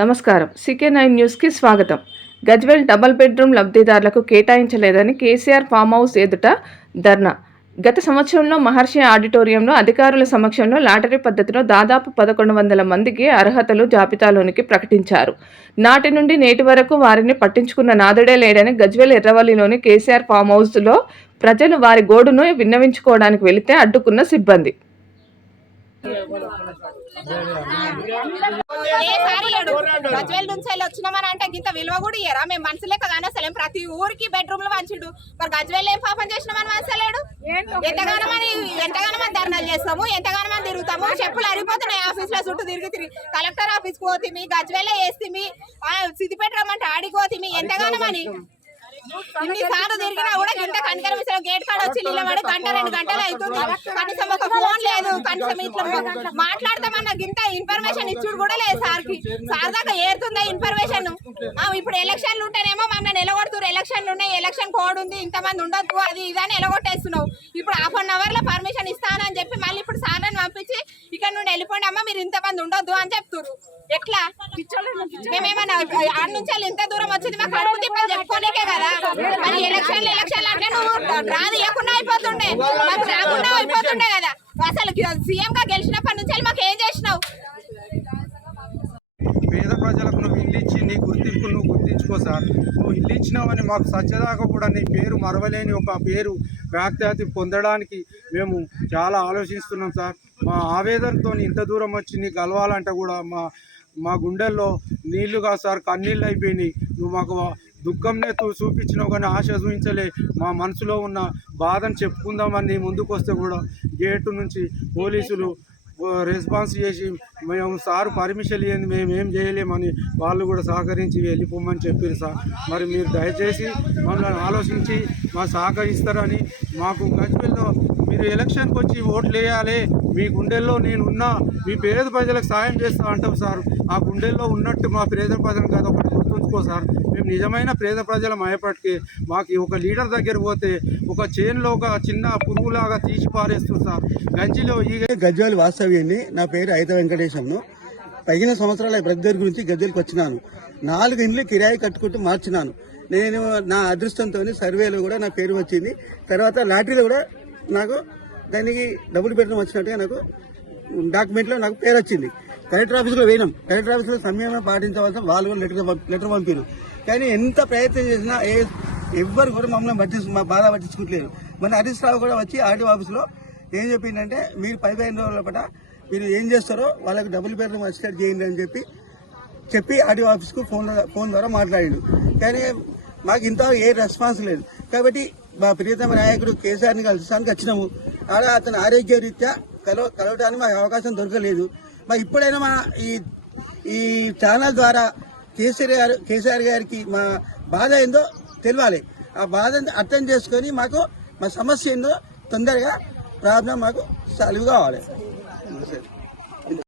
నమస్కారం. CK nine న్యూస్కి స్వాగతం. గజ్వెల్ డబల్ బెడ్రూమ్ లబ్ధిదారులకు కేటాయించలేదని కేసీఆర్ ఫామ్ హౌస్ ఎదుట ధర్నా. గత సంవత్సరంలో మహర్షి ఆడిటోరియంలో అధికారుల సమక్షంలో లాటరీ పద్ధతిలో దాదాపు పదకొండు వందల మందికి అర్హతలు జాబితాలోనికి ప్రకటించారు. నాటి నుండి నేటి వరకు వారిని పట్టించుకున్న నాదుడే లేడని గజ్వెల్ ఎర్రవల్లిలోని కేసీఆర్ ఫామ్ హౌస్లో ప్రజలు వారి గోడును విన్నవించుకోవడానికి వెళితే అడ్డుకున్న సిబ్బంది. గజ్వేల్ నుంచి వెళ్ళి వచ్చినామని అంటే ఇంత విలువ కూడా ఇయ్యరా? మేము మనుషులే కదా అసలేం ప్రతి ఊరికి బెడ్రూమ్లో మంచిడు మరి గజ్వేల్ ఏం పాపం చేసినామని మనసలేడు ఎంతగానో మంది ఎంతగానో మంది ధర్నాలు చేస్తాము ఎంతగానో మంది తిరుగుతాము చెప్పులు అరిగిపోతున్నాయి ఆఫీస్లో చుట్టూ తిరిగి తిరిగి. కలెక్టర్ ఆఫీస్కి పోతిమి గజ్వేలే వేస్తిమి సిద్దిపేట రమ్మంటే ఆడికి పోతిమి ఎంతగానో మని ఇన్ని సార్లు తిరిగినా కూడా గేట్ కాడ వచ్చి నిలబడి గంట రెండు గంటలు అవుతుంది? కనీసం ఒక ఫోన్ లేదు కనీసం ఇట్లా మాట్లాడతామన్న గింత ఇన్ఫర్మేషన్ ఇచ్చుడు కూడా లేదు సార్కి సార్ దాకా ఏరుతుందా ఇన్ఫర్మేషన్? ఇప్పుడు ఎలక్షన్లు ఉంటేనేమో మమ్మల్ని నిలగొడుతున్నారు ఎలక్షన్లు ఉన్నాయి ఎలక్షన్ కోడ్ ఉంది ఇంతమంది ఉండొద్దు అది ఇదని నిలగొట్టేస్తున్నావు. ఇప్పుడు హాఫ్ అన్ అవర్లో పర్మిషన్ ఇస్తానని చెప్పి మళ్ళీ ఇప్పుడు సార్లను పంపించి ఇక్కడ నుండి వెళ్ళిపోండి అమ్మ మీరు ఇంతమంది ఉండొద్దు అని చెప్తున్నారు ఎట్లా? మేమేమన్నా ఆడ నుంచి ఇంత దూరం వచ్చింది మాకు తిప్పలు చెప్పుకోలేకే కదా. మరి ఎలక్షన్లు ఎలక్షన్లు డ్రా తీయకుండా అయిపోతుండే. మాకు రాకుండా అయిపోతుండే కదా. అసలు సీఎం గా గెలిచినప్పటి నుంచి మాకు ఏం చేసినావు? పేద ప్రజలకు నువ్వు ఇల్లు ఇచ్చి నీ గుర్తింపు నువ్వు గుర్తించుకో సార్. నువ్వు ఇల్లు ఇచ్చినావని మాకు సత్యదాకా కూడా నీ పేరు మరవలేని ఒక పేరు వ్యాఖ్యాతి పొందడానికి మేము చాలా ఆలోచిస్తున్నాం సార్. మా ఆవేదనతో ఇంత దూరం వచ్చి నీకు కలవాలంటే కూడా మా మా గుండెల్లో నీళ్ళుగా సార్ కన్నీళ్ళు అయిపోయినాయి. నువ్వు మాకు దుఃఖంనే తూ- చూపించినావు కానీ ఆశ చూపించలే. మా మనసులో ఉన్న బాధను చెప్పుకుందామని ముందుకు వస్తే కూడా గేటు నుంచి పోలీసులు రెస్పాన్స్ చేసి మేము సార్ పర్మిషన్ ఇవ్వండి మేము ఏం చేయలేమని వాళ్ళు కూడా సహకరించి వెళ్ళిపోమని చెప్పారు సార్. మరి మీరు దయచేసి మమ్మల్ని ఆలోచించి మా సహకరిస్తారని మాకు గజ్వెల్లో మీరు ఎలక్షన్కి వచ్చి ఓట్లు వేయాలి. మీ గుండెల్లో నేను ఉన్నా మీ పేద ప్రజలకు సాయం చేస్తా అంటాం సార్. ఆ గుండెల్లో ఉన్నట్టు మా పేద ప్రజలు కదా ఒకటి గుర్తుంచుకో సార్. మేము నిజమైన పేద ప్రజల మాయపటికి మాకు ఒక లీడర్ దగ్గర పోతే ఒక చేన్లో ఒక చిన్న పురుగులాగా తీసి పారేస్తుంది సార్. గంజిలో ఈ గజ్వేల్ వాస్తవ్యాన్ని నా పేరు ఐత వెంకటేశంను. పదిహేను సంవత్సరాల బ్రదర్ గురించి గజ్వేల్కి వచ్చినాను. నాలుగు ఇండ్లు కిరాయి కట్టుకుంటూ మార్చినాను. నేను నా అదృష్టంతో సర్వేలో కూడా నా పేరు వచ్చింది. తర్వాత లాటరీలో కూడా నాకు దానికి డబుల్ బెడ్రూమ్ వచ్చినట్టుగా నాకు డాక్యుమెంట్లో నాకు పేరు వచ్చింది. కలెక్టర్ ఆఫీస్లో పోయినాం కలెక్టర్ ఆఫీస్లో సమయం పాటించవలసిన వాళ్ళు కూడా లెటర్ లెటర్ పంపారు. కానీ ఎంత ప్రయత్నం చేసినా ఏ ఎవ్వరు కూడా మమ్మల్ని పట్టించు మా బాధ పట్టించుకోవట్లేదు మన హరీష్ రావు కూడా వచ్చి ఆర్డీ ఆఫీస్లో ఏం చెప్పిందంటే మీరు పదిహేను రోజుల పట మీరు ఏం చేస్తారో వాళ్ళకి డబుల్ బెడ్రూమ్ అసిస్టెంట్ చేయండి అని చెప్పి చెప్పి ఆర్డీ ఆఫీస్కు ఫోన్ ఫోన్ ద్వారా మాట్లాడాడు. కానీ మాకు ఇంత ఏ రెస్పాన్స్ లేదు. కాబట్టి మా ప్రియతమ నాయకుడు కేసీఆర్ని కలిసానికి వచ్చినాము. ఆడ అతని ఆరోగ్య రీత్యా కలవ కలవడానికి మాకు అవకాశం దొరకలేదు. మరి ఇప్పుడైనా మా ఈ ఈ ఛానల్ ద్వారా కేసీఆర్ గారు కేసీఆర్ గారికి మా బాధ ఏందో తెలియాలి ఆ బాధని అర్థం చేసుకొని మాకు మా సమస్య ఏందో తొందరగా ప్రాబ్లం మాకు సాల్వ్ కావాలి.